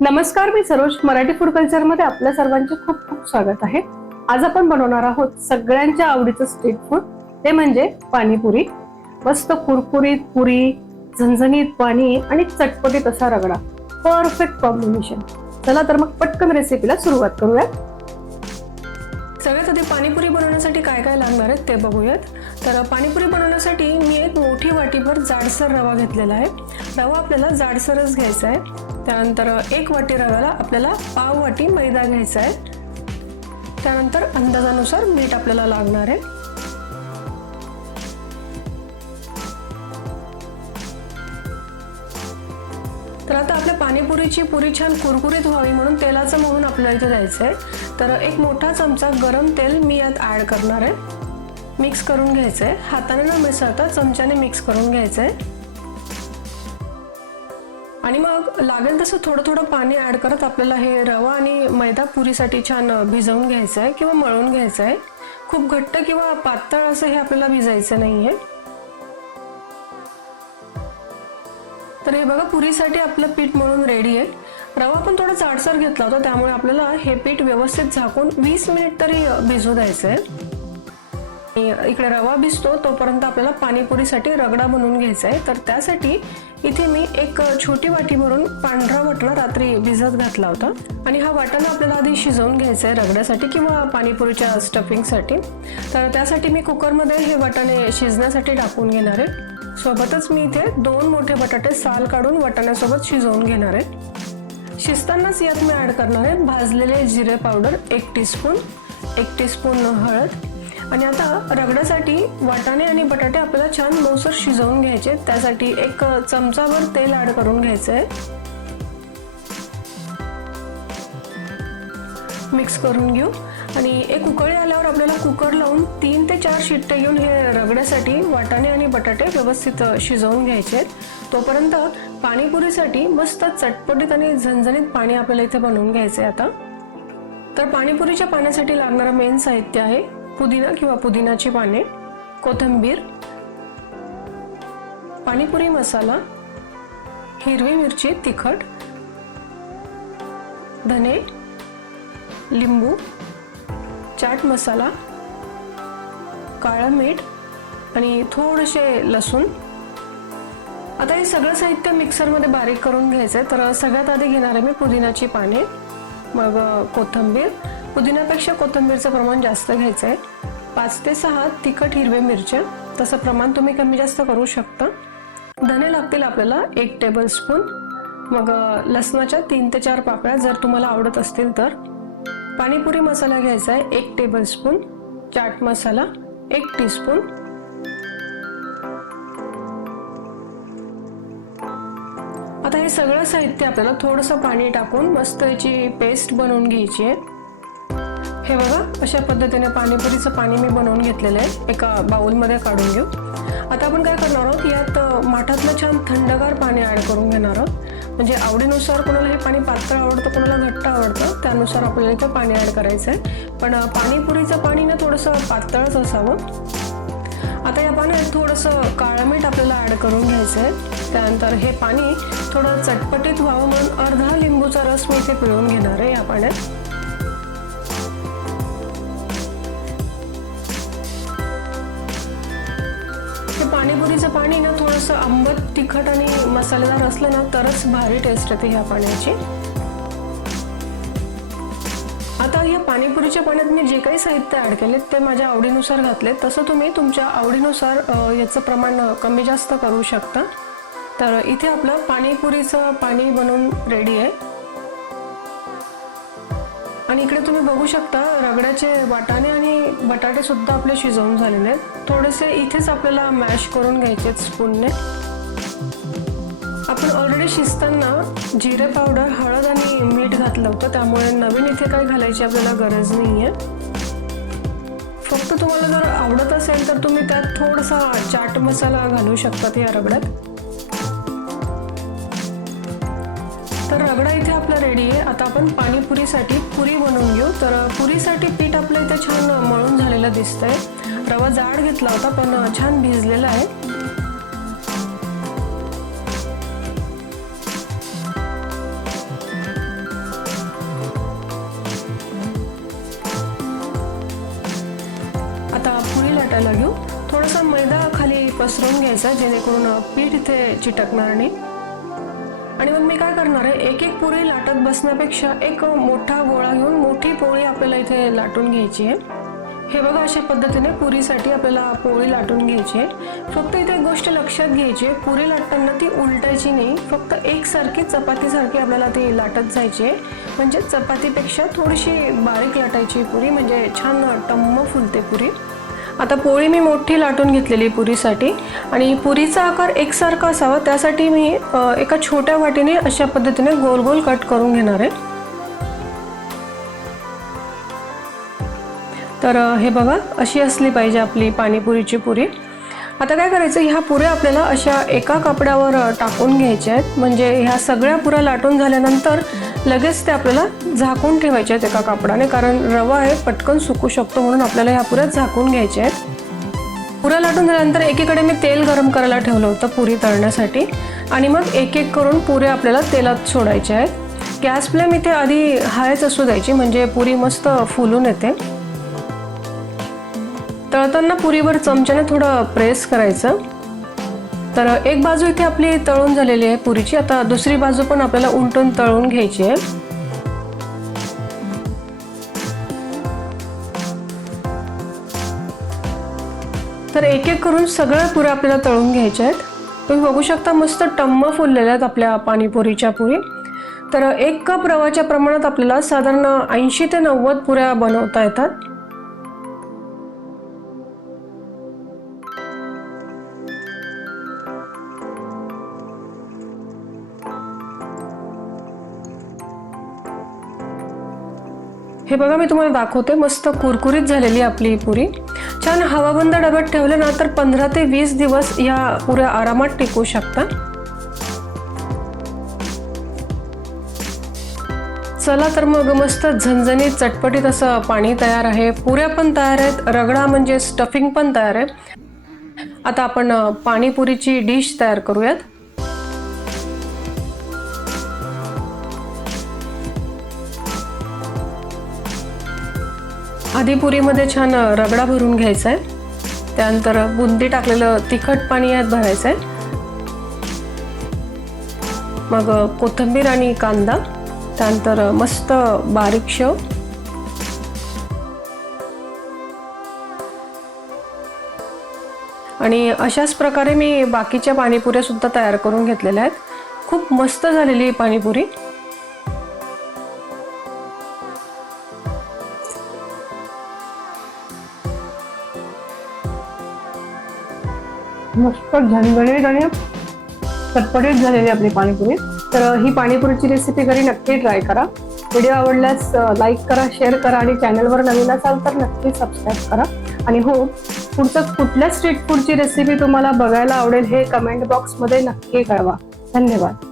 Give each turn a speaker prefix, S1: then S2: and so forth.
S1: नमस्कार मी सरोज. मराठी फूड कल्चरमध्ये आपल्या सर्वांचे खूप खूप स्वागत आहे. आज आपण बनवणार आहोत सगळ्यांच्या आवडीचं स्ट्रीट फूड ते म्हणजे पाणीपुरी. मस्त कुरकुरीत पुरी झणझणीत पाणी आणि चटपटीत असा रगडा. परफेक्ट कॉम्बिनेशन चला तर मग पटकन रेसिपीला सुरुवात करूयात. सगळ्यात आधी पाणीपुरी बनवण्यासाठी काय काय लागणार आहेत ते बघूयात. तर पाणीपुरी बनवण्यासाठी मी एक मोठी वाटीभर जाडसर रवा घेतलेला आहे. रवा आपल्याला जाडसरच घ्यायचा आहे. त्यानंतर एक वाटी रव्याला आपल्याला पाव वाटी मैदा घ्यायचा आहे. त्यानंतर अंदाजानुसार मीठ आपल्याला लागणार आहे. तर आता आपल्या पाणीपुरीची पुरी छान कुरकुरीत व्हावी म्हणून तेलाचं म्हणून आपल्याला इथे द्यायचं आहे. तर एक मोठा चमचा गरम तेल मी यात ॲड करणार आहे. मिक्स करून घ्यायचं आहे. हाताने न मिसळता चमच्याने मिक्स करून घ्यायचं आहे. आणि मग लागेल तसं थोडं थोडं पाणी ॲड करत आपल्याला हे रवा आणि मैदा पुरीसाठी छान भिजवून घ्यायचं आहे किंवा मळून घ्यायचं आहे. खूप घट्ट किंवा पातळ असं हे आपल्याला भिजायचं नाही आहे तर हे बघा पुरीसाठी आपलं पीठ म्हणून रेडी आहे. रवा पण थोडा जाडसर घेतला होता त्यामुळे आपल्याला हे पीठ व्यवस्थित झाकून वीस मिनिट तरी भिजू द्यायचं आहे इकडे रवा भिजतो तोपर्यंत आपल्याला पाणीपुरीसाठी रगडा बनवून घ्यायचा आहे. तर त्यासाठी इथे मी एक छोटी वाटी भरून पांढरा वाटणा रात्री भिजत घातला होता. आणि हा वाटाणा आपल्याला आधी शिजवून घ्यायचा आहे रगड्यासाठी किंवा पाणीपुरीच्या स्टफिंगसाठी तर त्यासाठी मी कुकरमध्ये हे वाटाणे शिजण्यासाठी टाकून घेणार आहे. सोबतच मी इथे दोन मोठे बटाटे साल काढून वाटाण्यासोबत शिजवून घेणार आहे. शिजतानाच यात मी ॲड करणार आहे भाजलेले जिरे पावडर एक टीस्पून एक टीस्पून हळद आणि आता रगड्यासाठी वाटाणे आणि बटाटे आपल्याला छान मऊसर शिजवून घ्यायचे त्यासाठी एक चमचाभर तेल ॲड करून घ्यायचं आहे. मिक्स करून घेऊ. आणि एक उकळी आल्यावर आपल्याला कुकर लावून तीन ते चार शिट्टे घेऊन हे रगड्यासाठी वाटाणे आणि बटाटे व्यवस्थित शिजवून घ्यायचे आहेत. तोपर्यंत पाणीपुरीसाठी मस्त चटपटीत आणि झणझणीत पाणी आपल्याला इथे बनवून घ्यायचं आहे आता. तर पाणीपुरीच्या पाण्यासाठी लागणारं मेन साहित्य आहे पुदिना किंवा पुदिनाची पाने कोथिंबीर पाणीपुरी मसाला हिरवी मिरची तिखट धने लिंबू चाट मसाला काळं मीठ आणि थोडेसे लसूण. आता हे सगळं साहित्य मिक्सरमध्ये बारीक करून घ्यायचं आहे तर सगळ्यात आधी घेणार आहे मी पुदिनाची पाने मग कोथिंबीर पुदिन्यापेक्षा कोथिंबीरचं प्रमाण जास्त घ्यायचं आहे पाच ते सहा तिखट हिरवे मिरच्या तसं प्रमाण तुम्ही कमी जास्त करू शकता. धने लागतील आपल्याला एक टेबल स्पून मग लसणाच्या तीन ते चार पाकळ्या जर तुम्हाला आवडत असतील तर. पाणीपुरी मसाला घ्यायचा आहे एक टेबल स्पून चाट मसाला एक टीस्पून आता हे सगळं साहित्य आपल्याला थोडंसं पाणी टाकून मस्त याची पेस्ट बनवून घ्यायची आहे हे बघा अशा पद्धतीने पाणीपुरीचं पाणी मी बनवून घेतलेलं आहे. एका बाऊलमध्ये काढून घेऊ. आता आपण काय करणार आहोत यात माठातलं छान थंडगार पाणी ॲड करून घेणार आहोत. म्हणजे आवडीनुसार कोणाला हे पाणी पातळ आवडतं कोणाला घट्ट आवडतं त्यानुसार आपल्याला इथं पाणी ॲड करायचं आहे. पण पाणीपुरीचं पाणी ना थोडंसं पातळच असावं. आता या पाण्यात थोडंसं काळं मीठ आपल्याला ॲड करून घ्यायचं आहे. त्यानंतर हे पाणी थोडं चटपटीत व्हावं म्हणून अर्धा लिंबूचा रस मी इथे पिळून घेणार आहे या पाण्यात. पाणी ना थोडंसं आंबट तिखट आणि मसालेदार असलं ना तरच भारी टेस्ट येते ह्या पाण्याची. आता या पाणीपुरीच्या पाण्यात मी जे काही साहित्य ॲड केले ते माझ्या आवडीनुसार घातले तसं तुम्ही तुमच्या आवडीनुसार याचं प्रमाण कमी जास्त करू शकता. तर इथे आपलं पाणीपुरीचं पाणी बनवून रेडी आहे. आणि इकडे तुम्ही बघू शकता रगड्याचे वाटाणे आणि बटाटे सुद्धा आपले शिजवून झालेले आहेत. थोडेसे इथेच आपल्याला मॅश करून घ्यायचे स्पूनने आपण ऑलरेडी शिजताना जिरे पावडर हळद आणि मीठ घातलं होतं त्यामुळे नवीन इथे काय घालायची आपल्याला गरज नाही आहे फक्त तुम्हाला जर आवडत असेल तर तुम्ही त्यात थोडासा चाट मसाला घालू शकतात या रगड्यात. तर रगडा इथे आपला रेडी आहे. आता आपण पाणीपुरीसाठी पुरी बनवून घेऊ. तर पुरीसाठी पीठ आपलं इथे छान मळून झालेलं दिसतंय. रवा जाड घेतला होता पण छान भिजलेला आहे. आता पुरी लाटायला घेऊ. थोडासा मैदा खाली पसरून घ्यायचा जेणेकरून पीठ इथे चिटकणार नाही. आणि मग मी काय करणार आहे? एक एक पोळी लाटत बसण्यापेक्षा एक मोठा गोळा घेऊन मोठी पोळी आपल्याला इथे लाटून घ्यायची आहे. हे बघा अशा पद्धतीने पुरीसाठी आपल्याला पोळी लाटून घ्यायची आहे. फक्त इथे एक गोष्ट लक्षात घ्यायची आहे. पुरी लाटताना ती उलटायची नाही. फक्त एकसारखी चपातीसारखी आपल्याला ती लाटत जायची आहे. म्हणजे चपातीपेक्षा थोडीशी बारीक लाटायची पुरी. म्हणजे छान टम्म फुलते पुरी. आता पोळी मी मोठी लाटून घेतलेली पुरीसाठी. आणि पुरीचा आकार एकसारखा असावा त्यासाठी मी एका छोट्या वाटीने अशा पद्धतीने गोल गोल कट करून घेणार आहे. तर हे बघा अशी असली पाहिजे आपली पाणीपुरीची पुरी. आता काय करायचं ह्या पुऱ्या आपल्याला अशा एका कपड्यावर टाकून घ्यायच्या आहेत. म्हणजे ह्या सगळ्या पुऱ्या लाटून झाल्यानंतर लगेच ते आपल्याला झाकून ठेवायचे आहेत एका कापडाने कारण रवा आहे पटकन सुकू शकतो म्हणून आपल्याला ह्या पुऱ्या झाकून घ्यायच्या आहेत. पुऱ्या लाटून झाल्यानंतर एकीकडे मी तेल गरम करायला ठेवलं होतं पुरी तळण्यासाठी आणि मग एक एक करून पुऱ्या आपल्याला तेलात सोडायच्या आहेत. गॅस फ्लेम इथे आधी हायच असू द्यायची म्हणजे पुरी मस्त फुलून येते. तळताना पुरीवर चमच्याने थोडं प्रेस करायचं. तर एक बाजू इथे आपली तळून झालेली आहे पुरीची. आता दुसरी बाजू पण आपल्याला उलटून तळून घ्यायची आहे. तर एक एक करून सगळ्या पुऱ्या आपल्याला तळून घ्यायच्या आहेत. तुम्ही बघू शकता मस्त टम्म फुललेल्या आहेत आपल्या पाणीपुरीच्या पुरी. तर एक कप रवाच्या प्रमाणात आपल्याला साधारण ऐंशी ते नव्वद पुऱ्या बनवता येतात. हे बघा मी तुम्हाला दाखवते. मस्त कुरकुरीत झालेली आपली ही पुरी. छान हवाबंद डब्यात ठेवले ना तर पंधरा ते वीस दिवस या पुऱ्या आरामात टिकू शकतात चला तर मग मस्त झणझणीत चटपटीत असं पाणी तयार आहे. पुऱ्या पण तयार आहेत रगडा म्हणजे स्टफिंग पण तयार आहे. आता आपण पाणीपुरीची डिश तयार करूयात. साधी पुरीमध्ये छान रगडा भरून घ्यायचा आहे त्यानंतर बुंदी टाकलेलं तिखट पाणी यात भरायचं आहे मग कोथिंबीर आणि कांदा. त्यानंतर मस्त बारीक शेव. आणि अशाच प्रकारे मी बाकीच्या पाणीपुऱ्या सुद्धा तयार करून घेतलेल्या आहेत. खूप मस्त झालेली ही पाणीपुरी.
S2: मस्त झणझणीत आणि चटपटीत झालेली आपली पाणीपुरी. तर ही पाणीपुरीची रेसिपी घरी नक्की ट्राय करा. व्हिडिओ आवडल्यास लाईक करा शेअर करा आणि चॅनलवर नवीन असाल तर नक्की सबस्क्राईब करा. आणि हो पुढचं कुठल्या स्ट्रीट फूडची रेसिपी तुम्हाला बघायला आवडेल हे कमेंट बॉक्समध्ये नक्की कळवा. धन्यवाद.